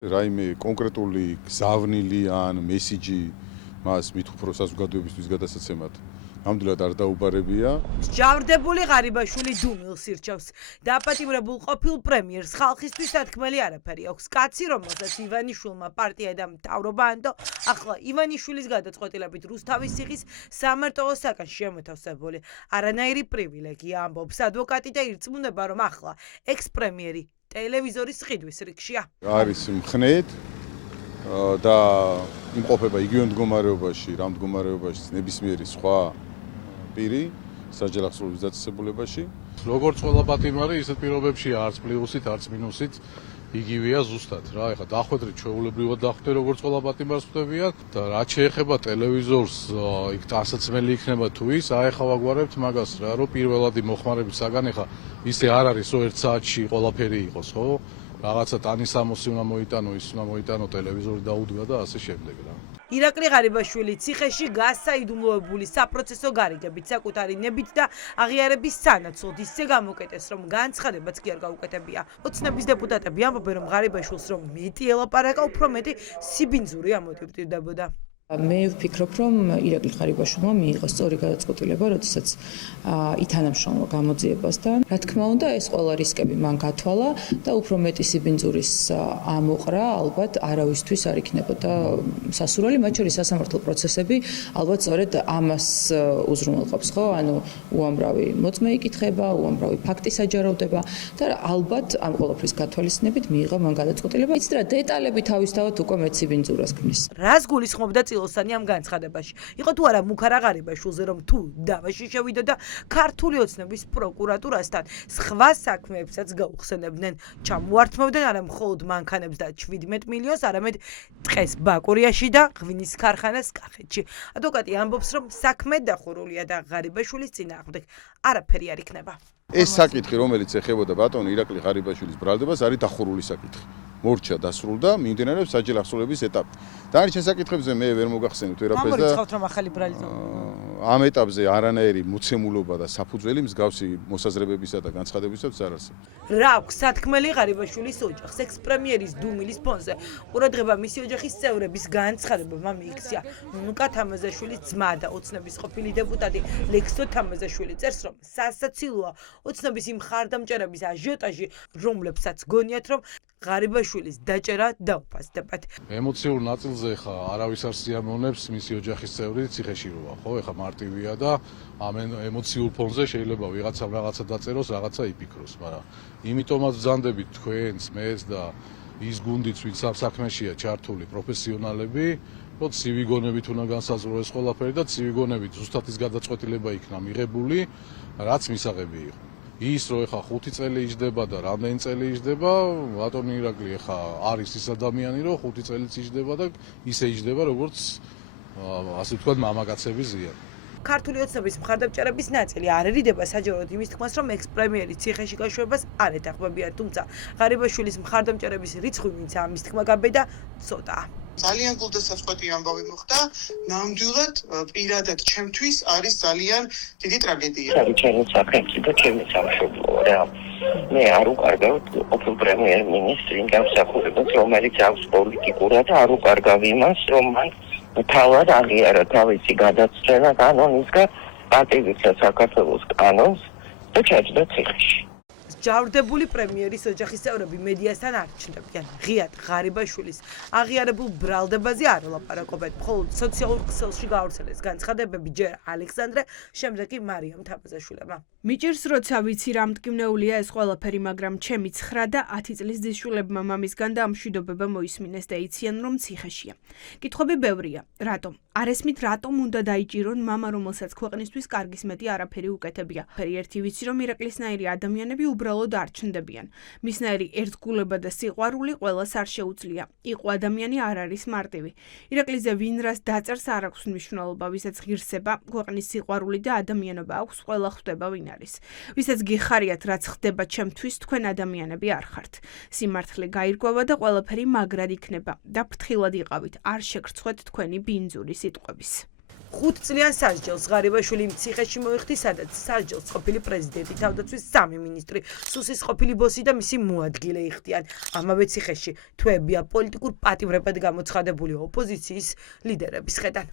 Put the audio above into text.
რაიმე კონკრეტული გზავნილი ან მესიჯი მას მით უფრო საზოგადოებისთვის გადასაცემად ნამდვილად არ დაუბარებია. ჯავრდებული ღარიბაშვილი დუმილს ირჩევს. დაპატიმრებულ ყოფილ პრემიერს ხალხისთვის სათქმელი არაფერი აქვს. კაცი, რომელსაც ივანიშვილმა პარტია და მთავრობა ანდო, ახლა ივანიშვილის გადაწყვეტილებით რუსთავის ციხის სამარტოო საკანში შემოთავსებული. არანაირი პრივილეგია, ამბობს ადვოკატი და ირწმუნება, რომ ახლა ექს-პრემიერი ტელევიზორის ყიდვის რიგშია. არის მხნედ და იმყოფება იგივე მდგომარეობაში, რა მდგომარეობაში ნებისმიერი სხვა პირი საჯარო ახსოვების დაწესებულებაში. როგორც ყველა პატიმარი, ისეთ პირობებშია არც პლუსით, არც მინუსით იგივეა ზუსტად რა. ეხლა დახვედრით ჩვეულებრივად დახვდე როგორც ყველა პატიმარს ხვდებიან და რაც შეეხება ტელევიზორს, იქ დასაცმელი იქნება თუ ის, ეხლა ვაგვარებთ მაგას რა, რომ პირველადი მოხმარების საგან ეხლა ისე არ არის, რომ 1 საათში ყველაფერი იყოს, ხო? რაღაცა ტანისამოსი უნდა მოიტანო, ის უნდა მოიტანო ტელევიზორი დაუდგა და ასე შემდეგ რა. ირაკლი ღარიბაშვილი ციხეში გასაიდუმლოებული საპროცესო გარიგებით, საკუთარი ნებით და აღიარების სანაცვლოდ ისე გამოკეტეს, რომ განცხადებაც კი არ გაუკეთებია. ოცნების დეპუტატები ამბობენ, რომ ღარიბაშვილს რომ მეტი ელაპარაკა, უფრო მეტი სიბინძური ამოტივტირდებოდა. მე ვფიქრობ, რომ ირაკლი ღარიბაშვილმა მიიღო სწორი გადაწყვეტილება, როდესაც ითანამშრომლა გამოძიებასთან. რა თქმა უნდა, ეს ყველა რისკები მან გათვალა და უფრო მეტი სიბინძურის ამოყრა ალბათ არავისთვის არ იქნებოდა სასურველი, მათ შორის სასამართლო პროცესები ალბათ სწორედ ამას უზრუნველყოფს, ხო? ანუ უამრავი მოწმე იკითხება, უამრავი ფაქტი საჯაროვდება და ალბათ ამ ყველაფრის გათვალისწინებით მიიღო მან გადაწყვეტილება. იცით რა, დეტალები თავისთავად უკვე მეც სიბინძურას ქმნის. რას გულისხმობდა წილოსანი ამ განცხადებაში? იყო თუ არა მუქარა ღარიბაშვილზე, რომ თუ დავაში შევიდა და ქართული ოცნების პროკურატურასთან სხვა საქმეებსაც გაუხსენებდნენ. ჩამოართმევდნენ არა მხოლოდ მანქანებს და 17 მილიონს, არამედ ტყეს ბაკურიაში და ღვინის ქარხანას კახეთში. ადვოკატი ამბობს, რომ საქმე დახურულია და ღარიბაშვილის წინააღმდეგ არაფერი არ იქნება. ეს საკითხი, რომელიც ეხებოდა ბატონ ირაკლი ღარიბაშვილის ბრალდებას, არის დახურული საკითხი. მორჩა დასრულდა, მიმდინარეობს საჯარო ახსოვების ეტაპი. დანარჩენ საკითხებზე მე ვერ მოგახსენებთ ვერაფერს და გამორიცხავთ, რომ ახალი ბრალდება. ამ ეტაპზე არანაირი მოცემულობა და საფუძველი მსგავსი მოსაზრებებისა და განცხადებებისაც არ არსებობს. რა აქვს სათქმელი ღარიბაშვილის ოჯახს ექს-პრემიერის დუმილის ფონზე? ყურადღება მისი ოჯახის წევრების განცხადებებმა მიიქცია. ნუკა თამაზაშვილის ძმა და ოცნების ყოფილი დეპუტატი ლექსო თამაზაშვილი წერს, რომ სასაცილოა ოცნების იმ მხარდამჭერების აჟიოტაჟი, რომლებსაც გონიათ, რომ ღარიბაშვილის დაჭერა დაუფასდებათ. ემოციურ ნაწილზე ხა არავის არ სიამოვნებს მისი ოჯახის წევრი ციხეში როა, ხო? ეხა მარტივია და ამ ემოციურ ფონზე შეიძლება ვიღაცამ რაღაცა დაწეროს, რაღაცა იფიქროს, მაგრამ იმიტომაც ვზანდებით თქვენს, მეც და ის გუნდიც, ვინც ამ საქმეშია ჩართული პროფესიონალები, რომ ცივი გონებით უნდა განსაზღვრო ეს ყველაფერი და ცივი გონებით ზუსტად ის გადაწყვეტილება იქნა მიღებული, რაც მისაღები იყო. ის რომ ეხა 5 წელი იჯდება და რამდენი წელი იჯდება, ბატონ ირაკლი ეხა არის ის ადამიანი, რომ 5 წელიც იჯდება და ისე იჯდება, როგორც ასე ვთქვათ, მამაკაცების ზიან. ქართული ოცნების მხარდამჭერების ნაწილი არ ერიდება საჯაროდ იმის თქმას, რომ ექს-პრემიერი ციხეში გაშვებას არ ეთანხმებიან, თუმცა ღარიბაშვილის მხარდამჭერების რიცხვი, ვინც ამის თქმა გაბედა, ცოტაა. ძალიან გულდასაწყვეტი ამბავი მოხდა. ნამდვილად პირადად ჩემთვის არის ძალიან დიდი ტრაგედია. ჩემი სახელმწიფო და ჩემი სამშობლოა რა. მე არ უკარგავ ყოფილ პრემიერ-მინისტრს გამსახურებას, რომელიც აქვს პოლიტიკურად და არ უკარგავ იმას, რომ მან თავად აღიარა თავისი გადაცემა კანონისგან, პატივიცა საქართველოს კანონს და ჩაჯდა ციხეში. ჯავრდებული პრემიერის ოჯახის წევრები მედიასთან არ ჩნდებიან. ღიად ღარიბაშვილის აღიარებულ ბრალდებაზე არ ელაპარაკობენ. მხოლოდ სოციალურ ქსელში გავრცელეს განცხადებები ჯერ ალექსანდრე, შემდეგ კი მარიამ თამაზაშვილებმა. მიჭირს, როცა ვიცი რა მტკივნეულია ეს ყველაფერი, მაგრამ ჩემი 9 და 10 წლის ძისშულებმა მამისგან და ამ მშვიდობება მოისმინეს და იციან, რომ ციხეშია. კითხვები ბევრია. რატომ? არ ესმით, რატომ უნდა დაიჭირონ მამა, რომელსაც ქვეყნისთვის კარგის მეტი არაფერი უკეთებია. ერთი ვიცი, რომ ირაკლისნაირი ადამიანები უბრალოდ არ ჩნდებიან. მისნაირი ერთგულება და სიყვარული ყველას არ შეუძლია. იყო ადამიანი არ არის მარტივი. ირაკლიზე ვინ რას დაწერს არ აქვს მნიშვნელობა, ვისაც ღირსება, ქვეყნის სიყვარული და ადამიანობა აქვს, ყველა ხვდება ვინ არის. ვისაც გიხარიათ რაც ხდება ჩემთვის, თქვენ ადამიანები არ ხართ. სიმართლე გაირკვევა და ყველაფერი მაგრად იქნება და ფრთხილად იყავით. არ შეგრცხვეთ თქვენი ბინძური სიტყვების. 5 წლიან სასჯელს ღარიბაშვილი იმ ციხეში მოიხდი, სადაც სასჯელს ყოფილი პრეზიდენტი, თავდაცვის 3 მინისტრი, სუსის ყოფილი ბოსი და მისი მოადგილე იხდიან. ამავე ციხეში თვეებია პოლიტიკურ პატიმრებად გამოცხადებული ოპოზიციის ლიდერების ხედან.